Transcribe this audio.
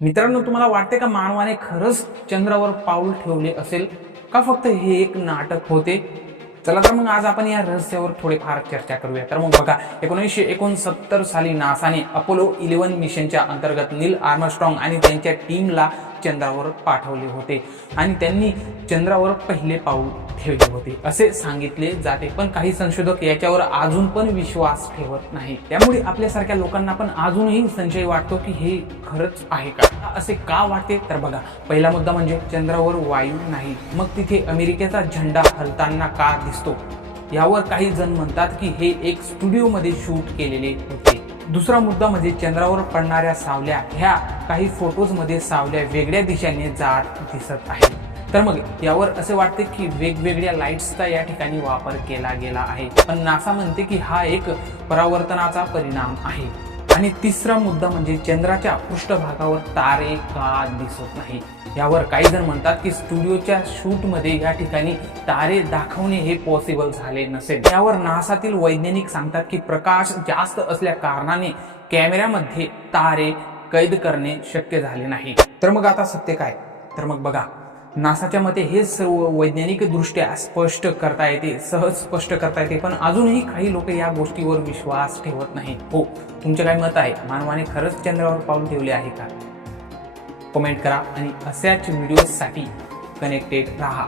मित्रांनो, तुम्हाला वाटते का मानवाने खरंच चंद्रावर पाऊल ठेवले असेल का फक्त हे एक नाटक होते? चला तर मग आज आपण या रहस्यावर थोडेफार चर्चा करूया. तर मग बघा, 1969 साली नासाने अपोलो 11 मिशनच्या अंतर्गत नील आर्मस्ट्रॉंग आणि त्यांच्या टीमला चंद्रावर पाठवले होते आणि त्यांनी चंद्रावर पहिले पाऊल ठेवले होते असे सांगितले जाते. पण काही संशोधक याच्यावर अजून पण विश्वास ठेवत नाही. त्यामुळे आपल्यासारख्या लोकांना पण अजूनही संशय वाटतो की हे खरंच आहे का? असे का वाटते? तर बघा, पहिला मुद्दा म्हणजे चंद्रावर वायू नाही, मग तिथे अमेरिकेचा झेंडा हलताना का दिसतो? यावर काही जण म्हणतात की हे एक स्टुडिओमध्ये शूट केलेले होते. दुसरा मुद्दा म्हणजे चंद्रावर पडणाऱ्या सावल्या ह्या काही फोटोजमध्ये सावल्या वेगळ्या दिशेने जात दिसत आहेत. तर मग यावर असे वाटते की वेगवेगळ्या लाईट्सचा या ठिकाणी वापर केला गेला आहे. पण नासा म्हणते की हा एक परावर्तनाचा परिणाम आहे. आणि तिसरा मुद्दा म्हणजे चंद्राच्या पृष्ठभागावर तारे का दिसत नाही? यावर काही जण म्हणतात की स्टुडिओच्या शूटमध्ये या ठिकाणी तारे दाखवणे हे पॉसिबल झाले नसेल. यावर नासातील वैज्ञानिक सांगतात की प्रकाश जास्त असल्या कारणाने कॅमेऱ्यामध्ये तारे कैद करणे शक्य झाले नाही. तर मग आता सत्य काय? तर मग बघा, नासाच्या मते हे सर्व वैज्ञानिक दृष्ट्या स्पष्ट करता येते, सहज स्पष्ट करता येते, पण अजूनही काही लोक या गोष्टीवर विश्वास ठेवत नाही. हो, तुमचे काय मत आहे? मानवाने खरंच चंद्रावर पाऊल ठेवले आहे का? कमेंट करा आणि अशाच व्हिडिओसाठी कनेक्टेड राहा.